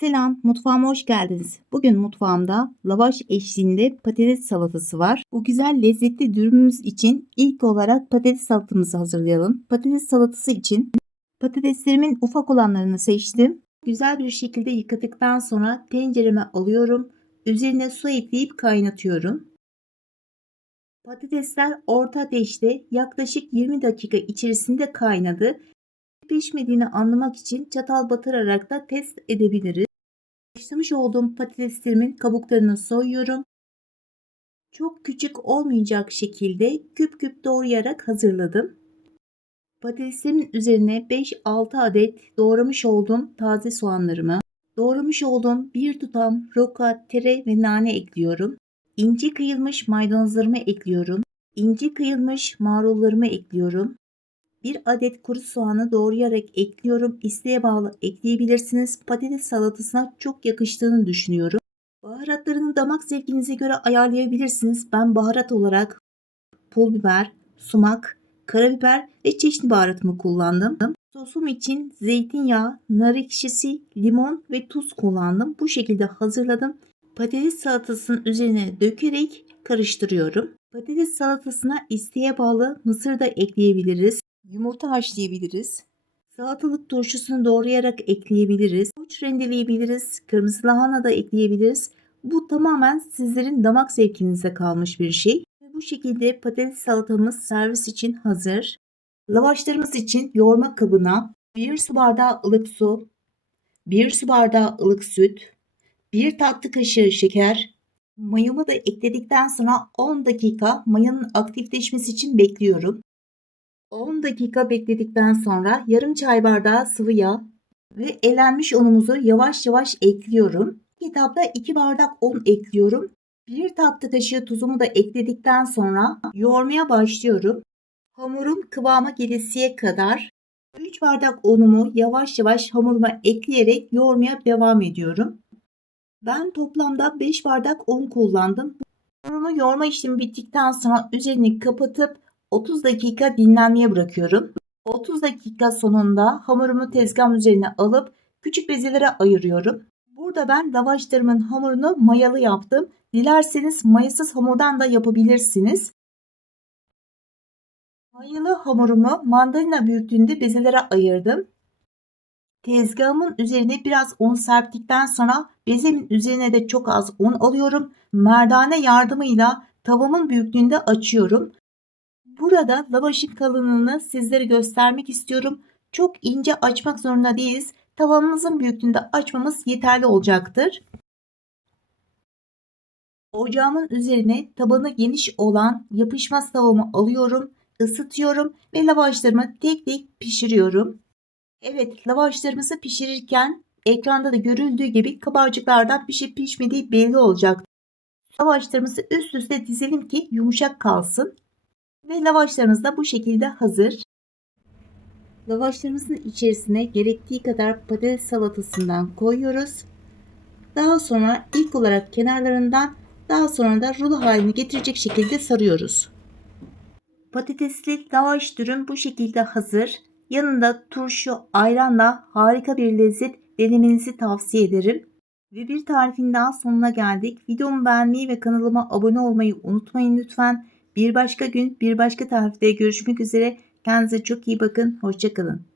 Selam, mutfağıma hoş geldiniz. Bugün mutfağımda lavaş eşliğinde patates salatası var. Bu güzel lezzetli dürümümüz için ilk olarak patates salatamızı hazırlayalım. Patates salatası için patateslerimin ufak olanlarını seçtim. Güzel bir şekilde yıkadıktan sonra tencereme alıyorum. Üzerine su ekleyip kaynatıyorum. Patatesler orta ateşte yaklaşık 20 dakika içerisinde kaynadı. Pişmediğini anlamak için çatal batırarak da test edebiliriz. Haşlamış olduğum patateslerimin kabuklarını soyuyorum. Çok küçük olmayacak şekilde küp küp doğrayarak hazırladım. Patateslerimin üzerine 5-6 adet doğramış olduğum taze soğanlarımı, doğramış olduğum bir tutam roka, tere ve nane ekliyorum. İnce kıyılmış maydanozlarımı ekliyorum. İnce kıyılmış marullarımı ekliyorum. Bir adet kuru soğanı doğrayarak ekliyorum. İsteğe bağlı ekleyebilirsiniz. Patates salatasına çok yakıştığını düşünüyorum. Baharatlarını damak zevkinize göre ayarlayabilirsiniz. Ben baharat olarak pul biber, sumak, karabiber ve çeşni baharatımı kullandım. Sosum için zeytinyağı, nar ekşisi, limon ve tuz kullandım. Bu şekilde hazırladım. Patates salatasının üzerine dökerek karıştırıyorum. Patates salatasına isteğe bağlı mısır da ekleyebiliriz. Yumurta haşlayabiliriz. Salatalık turşusunu doğrayarak ekleyebiliriz. Havuç rendeleyebiliriz. Kırmızı lahana da ekleyebiliriz. Bu tamamen sizlerin damak zevkinize kalmış bir şey. Bu şekilde patates salatamız servis için hazır. Lavaşlarımız için yoğurma kabına 1 su bardağı ılık su, 1 su bardağı ılık süt, 1 tatlı kaşığı şeker, mayamı da ekledikten sonra 10 dakika mayanın aktifleşmesi için bekliyorum. 10 dakika bekledikten sonra yarım çay bardağı sıvı yağ ve elenmiş unumuzu yavaş yavaş ekliyorum. Kitapta 2 bardak un ekliyorum. 1 tatlı kaşığı tuzumu da ekledikten sonra yoğurmaya başlıyorum. Hamurum kıvama gelesiye kadar 3 bardak unumu yavaş yavaş hamuruma ekleyerek yoğurmaya devam ediyorum. Ben toplamda 5 bardak un kullandım. Unumu yoğurma işlemi bittikten sonra üzerini kapatıp 30 dakika dinlenmeye bırakıyorum. 30 dakika sonunda hamurumu tezgahın üzerine alıp küçük bezelere ayırıyorum. Burada ben lavaşlarımın hamurunu mayalı yaptım. Dilerseniz mayasız hamurdan da yapabilirsiniz. Mayalı hamurumu mandalina büyüklüğünde bezelere ayırdım. Tezgahımın üzerine biraz un serptikten sonra bezemin üzerine de çok az un alıyorum. Merdane yardımıyla tavamın büyüklüğünde açıyorum. Burada lavaşın kalınlığını sizlere göstermek istiyorum. Çok ince açmak zorunda değiliz. Tavamızın büyüklüğünde açmamız yeterli olacaktır. Ocağımın üzerine tabanı geniş olan yapışmaz tavamı alıyorum, ısıtıyorum ve lavaşlarımı tek tek pişiriyorum. Evet, lavaşlarımızı pişirirken ekranda da görüldüğü gibi kabarcıklardan pişip pişmediği belli olacak. Lavaşlarımızı üst üste dizelim ki yumuşak kalsın. Ve lavaşlarımız da bu şekilde hazır. Lavaşlarımızın içerisine gerektiği kadar patates salatasından koyuyoruz. Daha sonra ilk olarak kenarlarından daha sonra da rulo haline getirecek şekilde sarıyoruz. Patatesli lavaş dürüm bu şekilde hazır. Yanında turşu, ayranla harika bir lezzet denemenizi tavsiye ederim. Ve bir tarifin daha sonuna geldik. Videomu beğenmeyi ve kanalıma abone olmayı unutmayın lütfen. Bir başka gün bir başka tarifte görüşmek üzere. Kendinize çok iyi bakın. Hoşçakalın.